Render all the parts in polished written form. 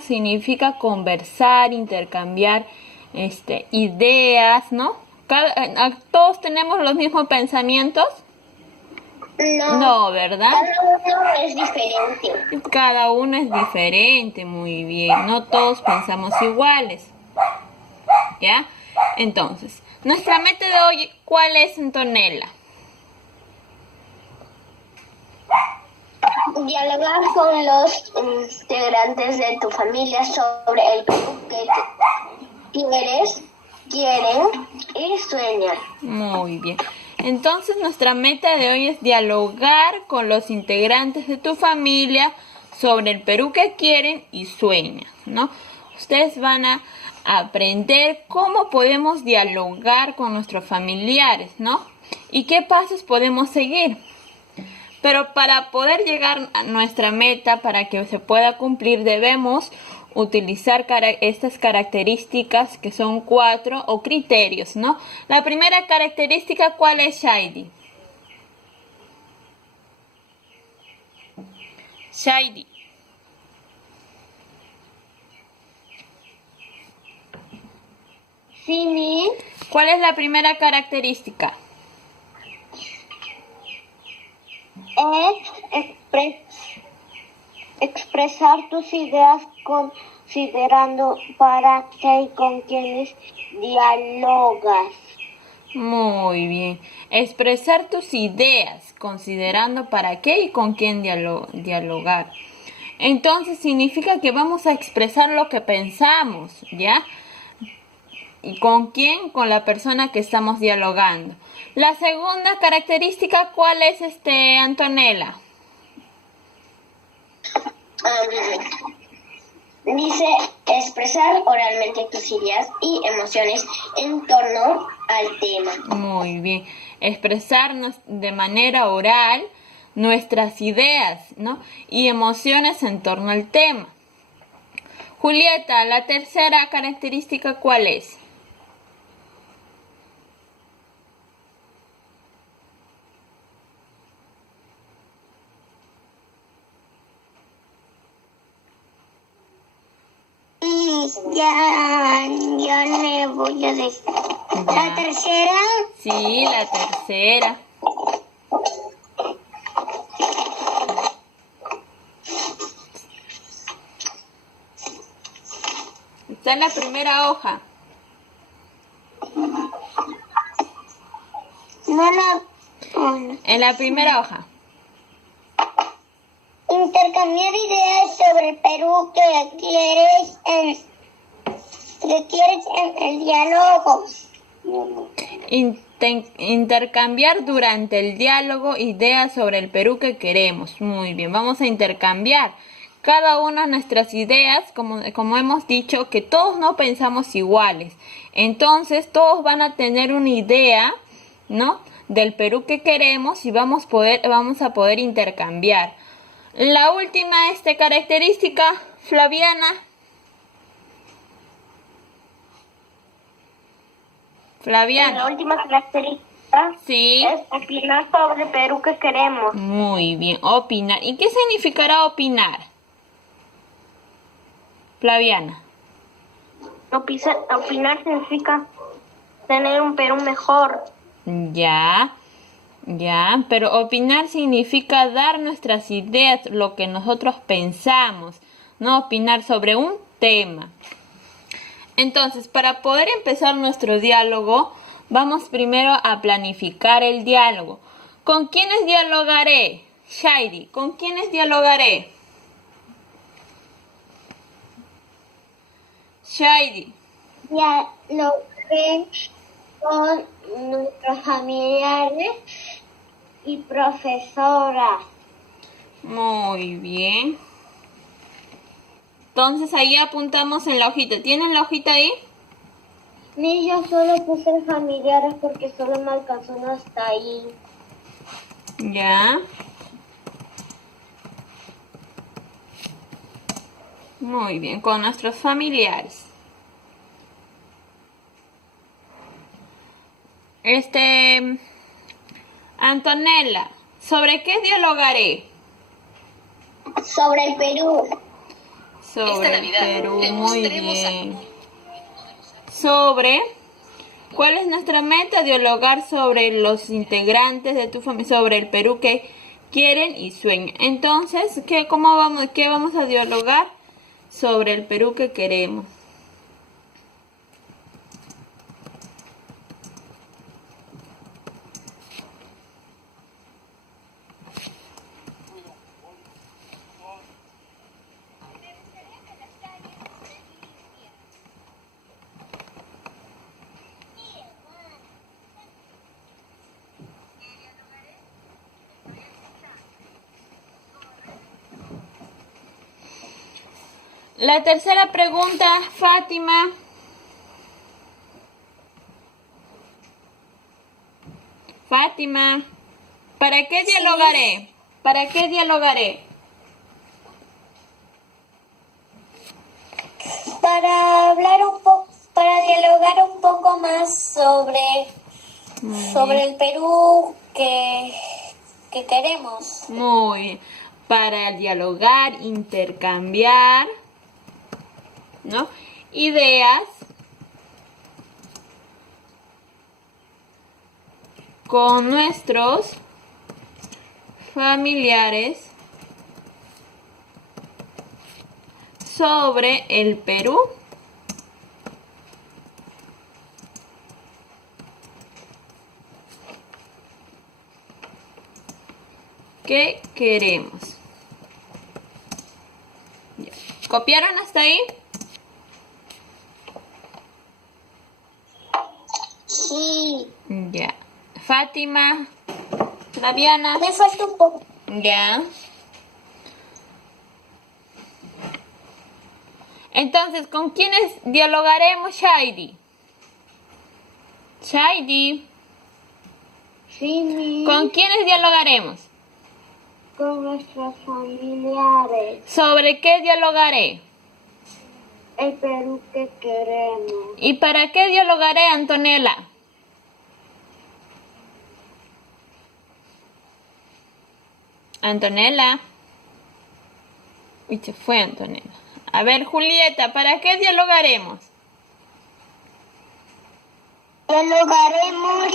Significa conversar, intercambiar ideas, ¿no? ¿Todos tenemos los mismos pensamientos? No, ¿verdad? Cada uno es diferente. Cada uno es diferente, muy bien. No todos pensamos iguales. ¿Ya? Entonces, nuestra meta de hoy, ¿cuál es, Antonella? Dialogar con los integrantes de tu familia sobre el Perú que quieren y sueñan. Muy bien. Entonces, nuestra meta de hoy es dialogar con los integrantes de tu familia sobre el Perú que quieren y sueñan, ¿no? Ustedes van a aprender cómo podemos dialogar con nuestros familiares, ¿no? Y qué pasos podemos seguir. Pero para poder llegar a nuestra meta, para que se pueda cumplir, debemos utilizar estas características que son 4 o criterios, ¿no? La primera característica, ¿cuál es, Shaidi? Shaidi. Sí, ¿Cuál es la primera característica? Es expresar tus ideas considerando para qué y con quienes dialogas. Muy bien. Expresar tus ideas, considerando para qué y con quién dialogar. Entonces significa que vamos a expresar lo que pensamos, ¿ya? ¿Y con quién? Con la persona que estamos dialogando. La segunda característica, ¿cuál es, Antonella? Dice expresar oralmente tus ideas y emociones en torno al tema. Muy bien. Expresarnos de manera oral nuestras ideas, ¿no? Y emociones en torno al tema. Julieta, la tercera característica, ¿cuál es? Ya le voy a decir. Ya. La tercera. Sí, la tercera. Está en la primera hoja. En la primera hoja. Intercambiar ideas sobre el Perú que quieres en el diálogo. Intercambiar durante el diálogo ideas sobre el Perú que queremos. Muy bien, vamos a intercambiar cada una de nuestras ideas, como hemos dicho, que todos no pensamos iguales. Entonces, todos van a tener una idea, ¿no?, del Perú que queremos y vamos a poder intercambiar. La última característica, Flaviana. La última característica, sí, es opinar sobre el Perú que queremos. Muy bien, opinar. ¿Y qué significará opinar, Flaviana? Opinar significa tener un Perú mejor. Ya, pero opinar significa dar nuestras ideas, lo que nosotros pensamos, no opinar sobre un tema. Entonces, para poder empezar nuestro diálogo, vamos primero a planificar el diálogo. ¿Con quiénes dialogaré? Shaidi, ¿con quiénes dialogaré? Shaidi. Dialogaré con nuestros familiares y profesoras. Muy bien. Entonces ahí apuntamos en la hojita. ¿Tienen la hojita ahí? Yo solo puse familiares porque solo me alcanzó hasta ahí. Ya. Muy bien, con nuestros familiares. Antonella, ¿sobre qué dialogaré? Sobre el Perú. Sobre el Perú, muy bien. ¿Cuál es nuestra meta? Dialogar sobre los integrantes de tu familia, sobre el Perú que quieren y sueñan. Entonces, ¿qué vamos a dialogar? Sobre el Perú que queremos. La tercera pregunta, Fátima. Fátima, ¿para qué dialogaré? ¿Para qué dialogaré? Para dialogar un poco más sobre el Perú que queremos. Muy bien. Para dialogar, intercambiar, ¿no? Ideas con nuestros familiares sobre el Perú que queremos. Ya. ¿Copiaron hasta ahí? Sí. Ya. Fátima, Flaviana. Me falta un poco. Ya. Entonces, ¿con quiénes dialogaremos, Shaidi? Shaidi, Sí, ¿con quiénes dialogaremos? con nuestros familiares. ¿Sobre qué dialogaré? El Perú que queremos. ¿Y para qué dialogaré, Antonella? Antonella. Y se fue Antonella. A ver, Julieta, ¿para qué dialogaremos? Dialogaremos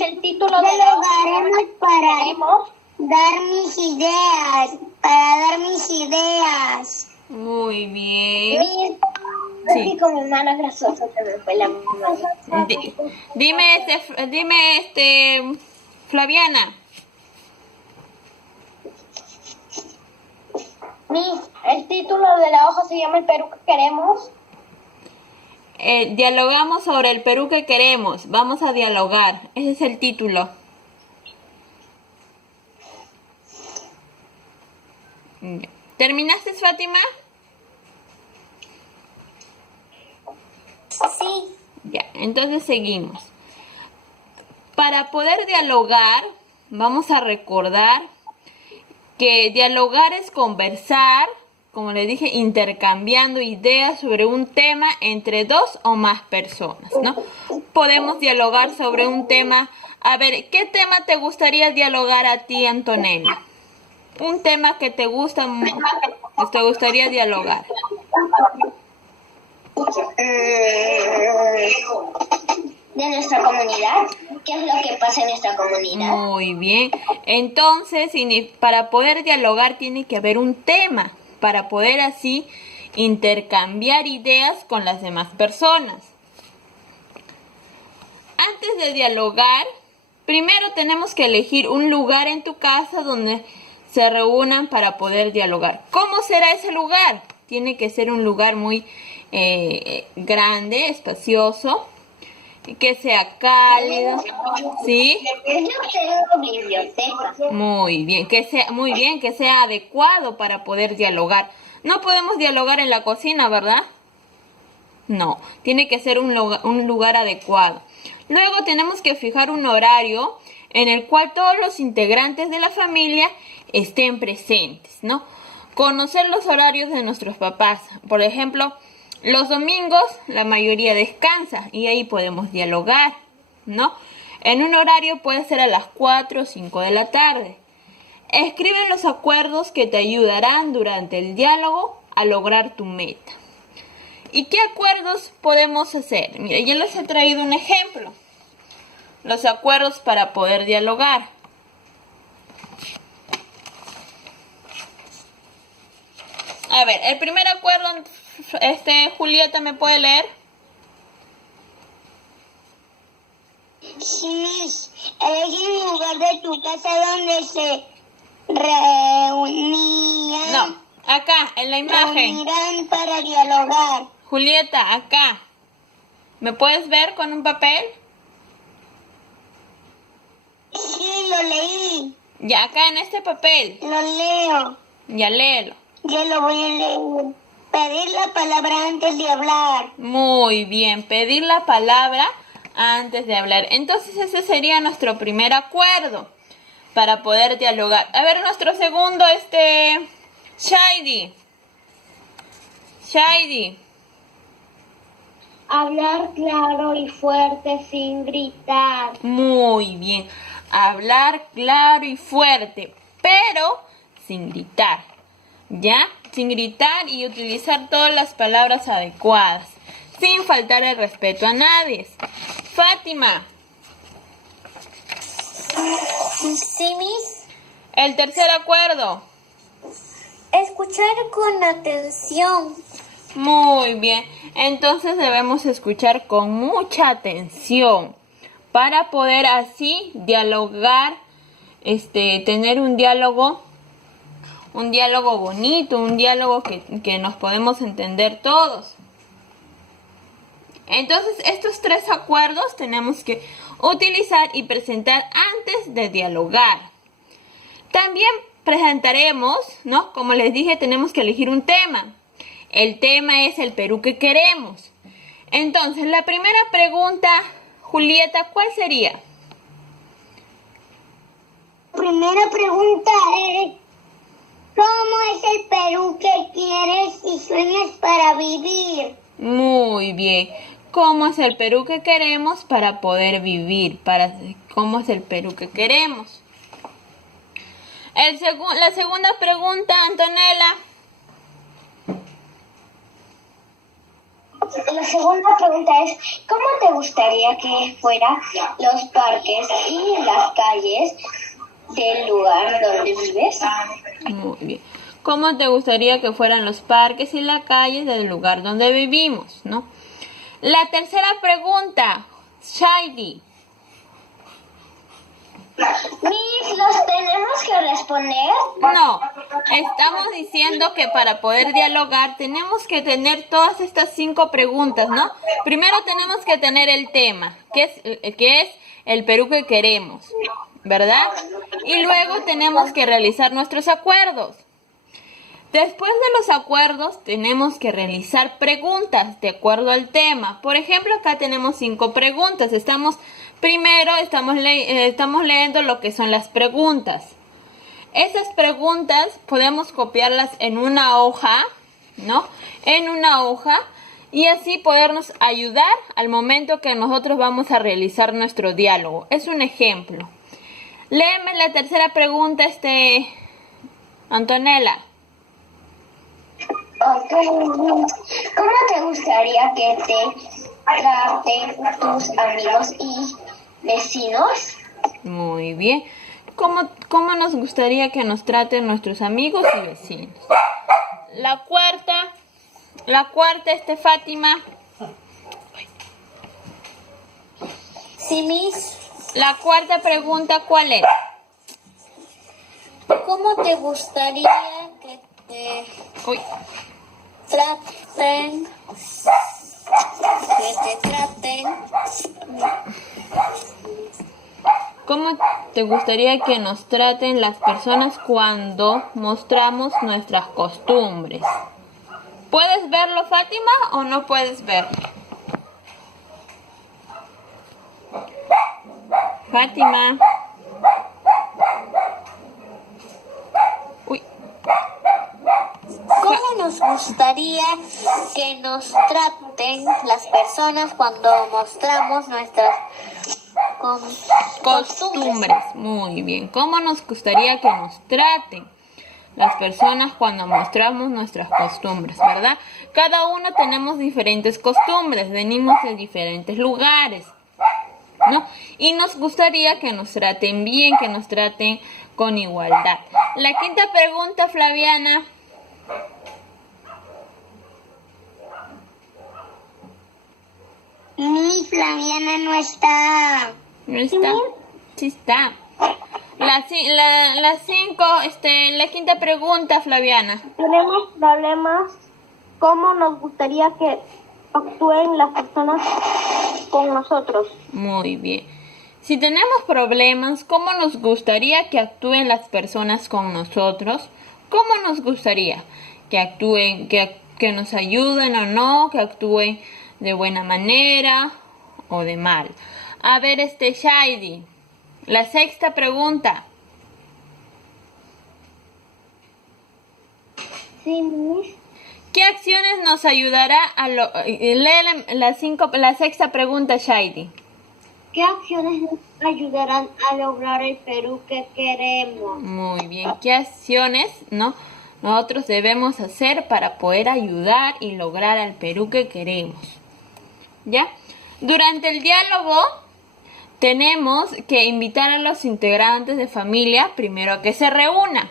el título de dialogaremos para dar mis ideas. Muy bien. Sí, con mi mano grasosa se me fue la mano. Dime, Flaviana. El título de la hoja se llama El Perú que queremos. Dialogamos sobre el Perú que queremos. Vamos a dialogar. Ese es el título. ¿Terminaste, Fátima? Sí. Ya, entonces seguimos. Para poder dialogar, vamos a recordar que dialogar es conversar, como les dije, intercambiando ideas sobre un tema entre dos o más personas, ¿no? Podemos dialogar sobre un tema. A ver, ¿qué tema te gustaría dialogar a ti, Antonella? Un tema que te gustaría dialogar. De nuestra comunidad. ¿Qué es lo que pasa en nuestra comunidad? Muy bien. Entonces, para poder dialogar tiene que haber un tema, para poder así intercambiar ideas con las demás personas. Antes de dialogar, primero tenemos que elegir un lugar en tu casa donde se reúnan para poder dialogar. ¿Cómo será ese lugar? Tiene que ser un lugar muy grande, espacioso, que sea cálido, ¿sí? Yo tengo biblioteca. Muy bien, que sea adecuado para poder dialogar. No podemos dialogar en la cocina, ¿verdad? No, tiene que ser un lugar adecuado. Luego tenemos que fijar un horario en el cual todos los integrantes de la familia estén presentes, ¿no? Conocer los horarios de nuestros papás. Por ejemplo, los domingos la mayoría descansa y ahí podemos dialogar, ¿no? En un horario puede ser a las 4 o 5 de la tarde. Escribe los acuerdos que te ayudarán durante el diálogo a lograr tu meta. ¿Y qué acuerdos podemos hacer? Mira, ya les he traído un ejemplo. Los acuerdos para poder dialogar. A ver, el primer acuerdo, Julieta, ¿me puede leer? Sí, Miss. Elegí un lugar de tu casa donde se reunían. No, acá, en la imagen. Reunirán para dialogar. Julieta, acá. ¿Me puedes ver con un papel? Sí, lo leí. Ya, acá en este papel. Lo leo. Ya, léelo. Ya lo voy a leer. Pedir la palabra antes de hablar. Muy bien, pedir la palabra antes de hablar. Entonces ese sería nuestro primer acuerdo para poder dialogar. A ver, nuestro segundo, Shaidi. Hablar claro y fuerte sin gritar. Muy bien. Hablar claro y fuerte, pero sin gritar. ¿Ya? Sin gritar y utilizar todas las palabras adecuadas, sin faltar el respeto a nadie. Fátima. Sí, Miss. El tercer acuerdo. Escuchar con atención. Muy bien. Entonces debemos escuchar con mucha atención para poder así dialogar, tener un diálogo bonito, un diálogo que nos podemos entender todos. Entonces, estos tres acuerdos tenemos que utilizar y presentar antes de dialogar. También presentaremos, ¿no? Como les dije, tenemos que elegir un tema. El tema es el Perú que queremos. Entonces, la primera pregunta, Julieta, ¿cuál sería? Primera pregunta es, ¿cómo es el Perú que quieres y sueñas para vivir? Muy bien. ¿Cómo es el Perú que queremos para poder vivir? ¿Cómo es el Perú que queremos? La segunda pregunta, Antonella. La segunda pregunta es, ¿cómo te gustaría que fueran los parques y las calles del lugar donde vives? Muy bien. ¿Cómo te gustaría que fueran los parques y las calles del lugar donde vivimos, ¿no? La tercera pregunta, Shaidi. Miss, ¿los tenemos que responder? No, estamos diciendo que para poder dialogar tenemos que tener todas estas 5 preguntas, ¿no? Primero tenemos que tener el tema, que es el Perú que queremos, ¿verdad? Y luego tenemos que realizar nuestros acuerdos. Después de los acuerdos tenemos que realizar preguntas de acuerdo al tema. Por ejemplo, acá tenemos 5 preguntas. Estamos leyendo lo que son las preguntas. Esas preguntas podemos copiarlas en una hoja, ¿no? En una hoja y así podernos ayudar al momento que nosotros vamos a realizar nuestro diálogo. Es un ejemplo. Léeme la tercera pregunta, Antonella. ¿Cómo te gustaría que te traten tus amigos y vecinos? Muy bien. ¿Cómo nos gustaría que nos traten nuestros amigos y vecinos? La cuarta, Fátima. Sí, Miss. La cuarta pregunta, ¿cuál es? ¿Cómo te gustaría que te traten? ¿Cómo te gustaría que nos traten las personas cuando mostramos nuestras costumbres? ¿Puedes verlo, Fátima, o no puedes verlo? Fátima. ¿Cómo nos gustaría que nos traten las personas cuando mostramos nuestras costumbres? Muy bien. ¿Cómo nos gustaría que nos traten las personas cuando mostramos nuestras costumbres, ¿verdad? Cada uno tenemos diferentes costumbres, venimos de diferentes lugares, ¿no? Y nos gustaría que nos traten bien, que nos traten con igualdad. La quinta pregunta, Flaviana. Mi Flaviana no está. ¿No está? Sí está. La quinta pregunta, Flaviana. Tenemos problemas. ¿Cómo nos gustaría que actúen las personas con nosotros? Muy bien. Si tenemos problemas, ¿cómo nos gustaría que actúen las personas con nosotros? ¿Cómo nos gustaría que actúen, que nos ayuden o no, que actúen de buena manera o de mal? A ver, Shaidi, la sexta pregunta. Sí, Miss. ¿Qué acciones nos ayudará a leer la sexta pregunta, Shaidi? ¿Qué acciones nos ayudarán a lograr el Perú que queremos? Muy bien. ¿Qué acciones, nosotros debemos hacer para poder ayudar y lograr al Perú que queremos? ¿Ya? Durante el diálogo tenemos que invitar a los integrantes de familia primero a que se reúnan.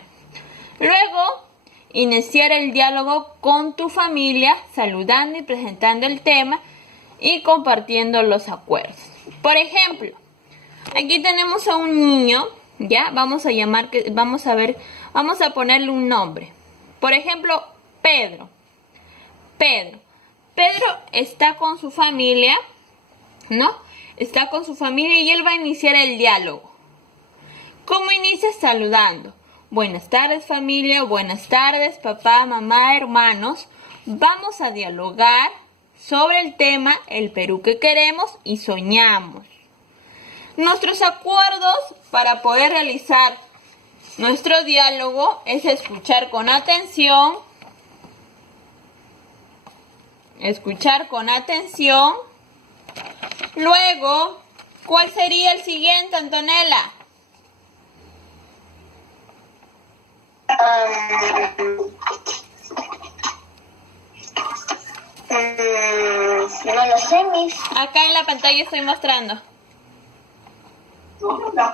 Luego, iniciar el diálogo con tu familia, saludando y presentando el tema y compartiendo los acuerdos. Por ejemplo, aquí tenemos a un niño, ¿ya? Vamos a ponerle un nombre. Por ejemplo, Pedro. Pedro está con su familia, ¿no? Está con su familia y él va a iniciar el diálogo. ¿Cómo inicia? Saludando. Buenas tardes, familia. Buenas tardes, papá, mamá, hermanos. Vamos a dialogar sobre el tema el Perú que queremos y soñamos. Nuestros acuerdos para poder realizar nuestro diálogo es escuchar con atención. Luego, ¿cuál sería el siguiente, Antonella? No lo sé, Miss. Acá en la pantalla estoy mostrando. Ya.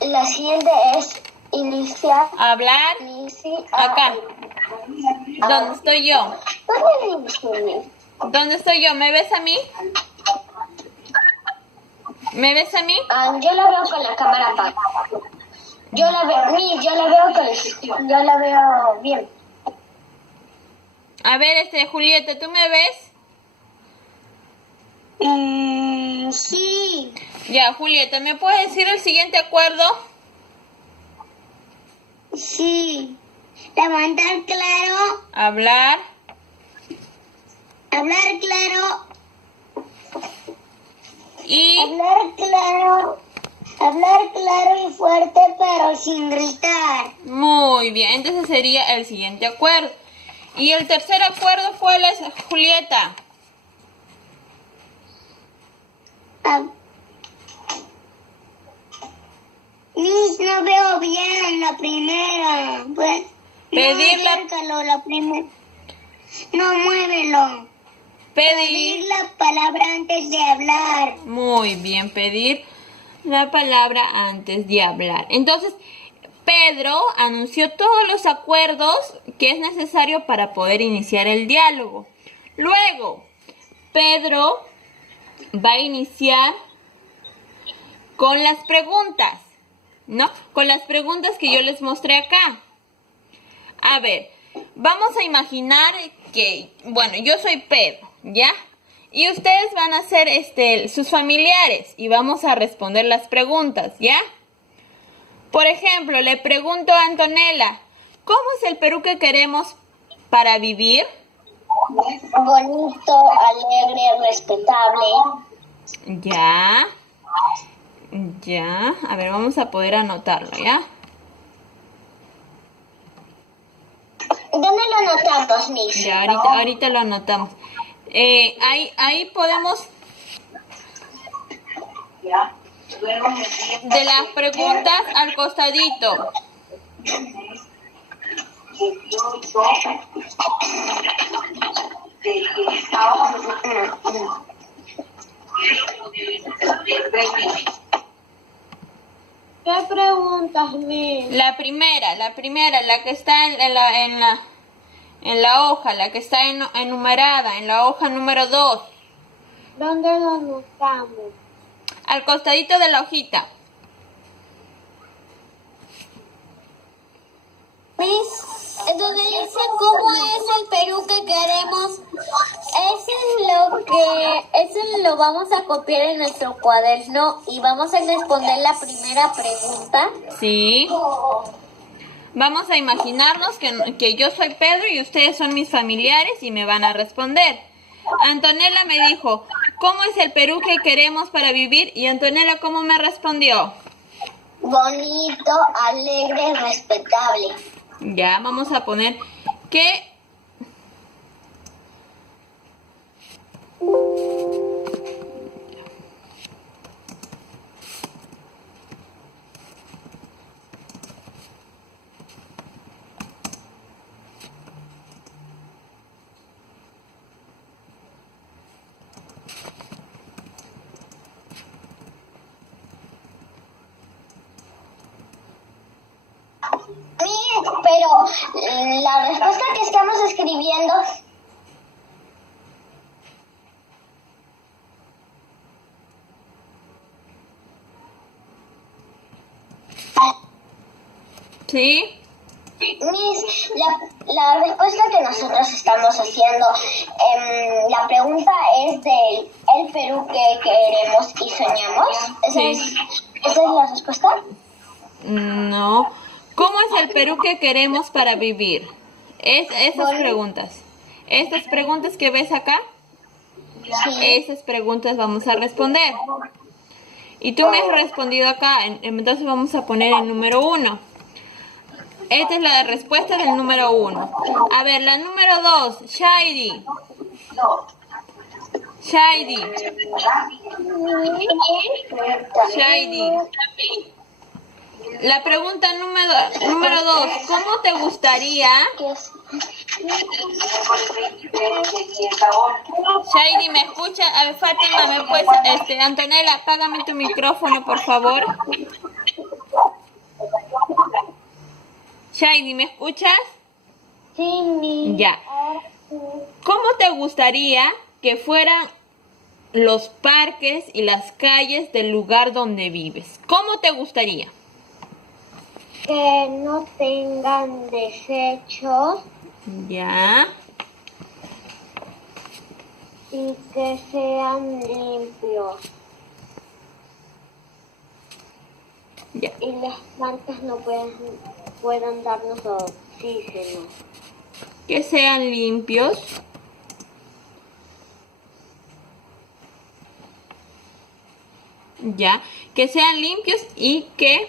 La siguiente es iniciar. Hablar. Acá. ¿Dónde estoy yo? ¿Dónde estoy yo? ¿Me ves a mí? ¿Me ves a mí? Yo la veo con la cámara apagada. Yo la veo bien. A ver, Julieta, ¿tú me ves? Sí. Ya, Julieta, ¿me puedes decir el siguiente acuerdo? Sí. Levantar claro. Hablar. Hablar claro. Y Hablar claro y fuerte, pero sin gritar. muy bien, entonces sería el siguiente acuerdo. ¿Y el tercer acuerdo cuál es, Julieta? Miss, no veo bien la primera. Pues, Pedir la primera. No, muévelo. Pedir la palabra antes de hablar. Muy bien, pedir la palabra antes de hablar. Entonces, Pedro anunció todos los acuerdos que es necesario para poder iniciar el diálogo. Luego, Pedro va a iniciar con las preguntas, ¿no? Con las preguntas que yo les mostré acá. A ver, vamos a imaginar que, bueno, yo soy Pedro, ¿ya? Y ustedes van a ser sus familiares y vamos a responder las preguntas, ¿ya? Por ejemplo, le pregunto a Antonella, ¿cómo es el Perú que queremos para vivir? Bonito, alegre, respetable. Ya. A ver, vamos a poder anotarlo, ¿ya? ¿Dónde lo anotamos, Miss? Ya, ahorita lo anotamos. Ahí podemos... De las preguntas al costadito. ¿Qué preguntas, Miss? La primera, la que está en la hoja, la que está enumerada, en la hoja número 2, ¿Dónde lo anotamos? al costadito de la hojita. Miss, donde dice cómo es el Perú que queremos, eso lo vamos a copiar en nuestro cuaderno y vamos a responder la primera pregunta. Sí. Vamos a imaginarnos que yo soy Pedro y ustedes son mis familiares y me van a responder. Antonella me dijo, ¿cómo es el Perú que queremos para vivir? Y Antonella, ¿cómo me respondió? Bonito, alegre, respetable. Ya, vamos a poner que... Miss, pero la respuesta que estamos escribiendo... ¿Sí? Miss, la respuesta que nosotros estamos haciendo, la pregunta es del el Perú que queremos y soñamos. Sí. ¿Esa es la respuesta? No. ¿Cómo es el Perú que queremos para vivir? Esas preguntas. Estas preguntas que ves acá, esas preguntas vamos a responder. Y tú me has respondido acá, entonces vamos a poner el número 1. Esta es la respuesta del número 1. A ver, la número 2, Shaidi. Shaidi. Shaidi. La pregunta número 2, ¿cómo te gustaría? Shaidi, ¿me escucha? A ver, Fátima, ¿me puedes? Antonella, apágame tu micrófono, por favor. Shaidi, ¿me escuchas? Sí, Miss. Ya. ¿Cómo te gustaría que fueran los parques y las calles del lugar donde vives? ¿Cómo te gustaría? Que no tengan desechos Ya. y que sean limpios. Ya. Y las plantas no puedan darnos oxígeno. Que sean limpios. Ya. Que sean limpios y que...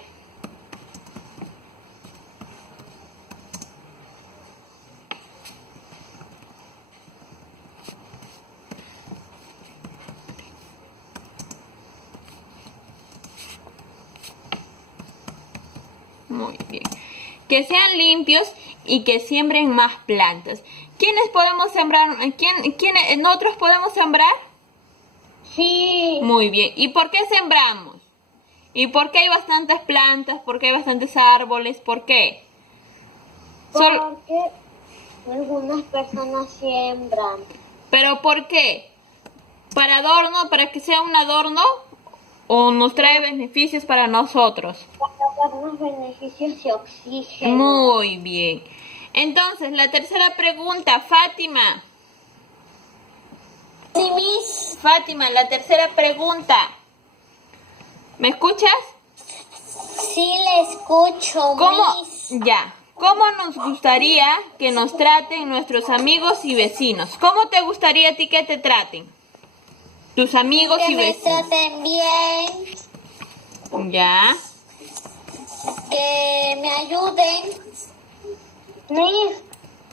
Muy bien. Que sean limpios y que siembren más plantas. ¿Quiénes podemos sembrar? ¿Quiénes nosotros podemos sembrar? Sí. Muy bien. ¿Y por qué sembramos? ¿Y por qué hay bastantes plantas? ¿Por qué hay bastantes árboles? ¿Por qué? Porque algunas personas siembran. ¿Pero por qué? ¿Para adorno? ¿Para que sea un adorno? ¿O nos trae beneficios para nosotros? Para darnos beneficios y oxígeno. Muy bien. Entonces, la tercera pregunta, Fátima. Sí, Miss. Fátima, la tercera pregunta. ¿Me escuchas? Sí, le escucho, ¿Cómo? Miss. Ya. ¿Cómo nos gustaría que nos traten nuestros amigos y vecinos? ¿Cómo te gustaría a ti que te traten? Tus amigos Que y me vecinos. traten bien, Ya. que me ayuden. Miss,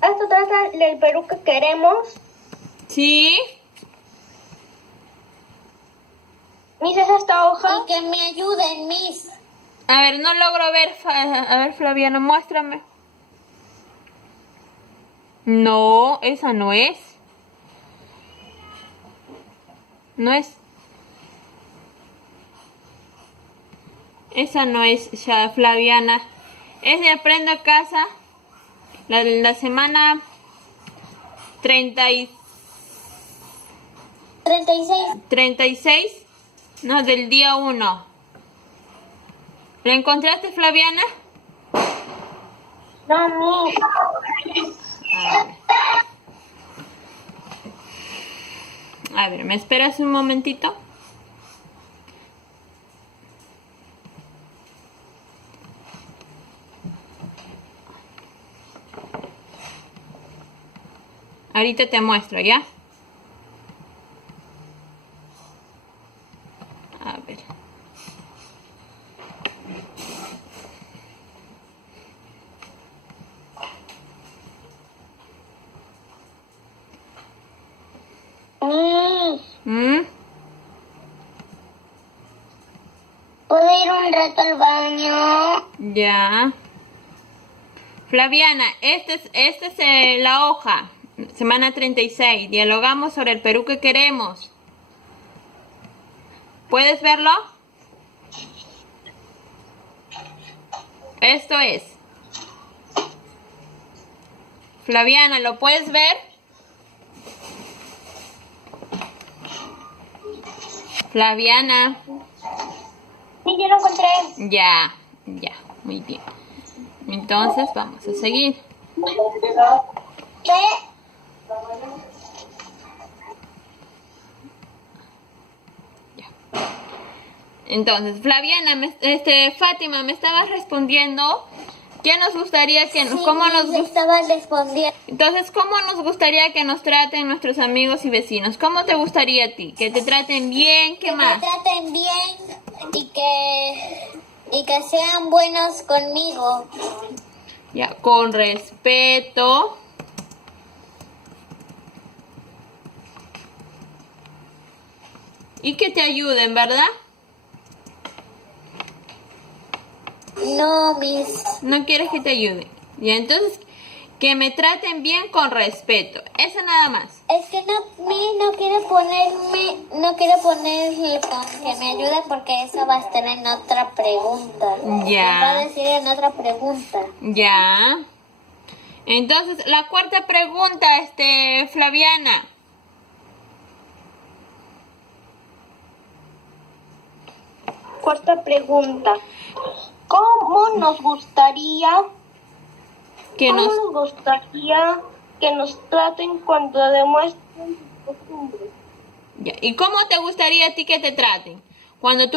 esto trata del Perú que queremos. ¿Sí? Miss, ¿es esta hoja? Y que me ayuden, Miss. A ver, no logro ver. A ver, Flaviana, muéstrame. No, esa no es. No es. Esa no es, ya, Flaviana. Es de Aprendo a Casa. La semana 36. 36. No, del día 1. ¿La encontraste, Flaviana? No, mi. A ver, ¿me esperas un momentito? Ahorita te muestro, ¿ya? A ver. ¿Mm? ¿Puedo ir un rato al baño? Ya. Flaviana, esta es la hoja. Semana 36. Dialogamos sobre el Perú que queremos. ¿Puedes verlo? Esto es. Flaviana, ¿lo puedes ver? Flaviana. Sí, yo lo encontré. Ya, muy bien. Entonces vamos a seguir. ¿Qué? Entonces, Flaviana, Fátima, me estabas respondiendo. ¿Qué nos gustaría que Sí, cómo nos le estaba respondiendo. Entonces, ¿cómo nos gustaría que nos traten nuestros amigos y vecinos? ¿Cómo te gustaría a ti? ¿Que te traten bien? ¿Qué Que más? me traten bien y que sean buenos conmigo. Ya, con respeto. Y que te ayuden, ¿verdad? No, mis. No quieres que te ayuden. Ya, entonces, que me traten bien con respeto. Eso nada más. Es que no quiero ponerle con que me ayude porque eso va a estar en otra pregunta. Ya. Me va a decir en otra pregunta. Ya. Entonces, la cuarta pregunta, Flaviana. Cuarta pregunta. ¿Cómo nos gustaría Que ¿Cómo nos... nos gustaría que nos traten cuando demuestren sus costumbres? Ya. ¿Y cómo te gustaría a ti que te traten? Cuando tú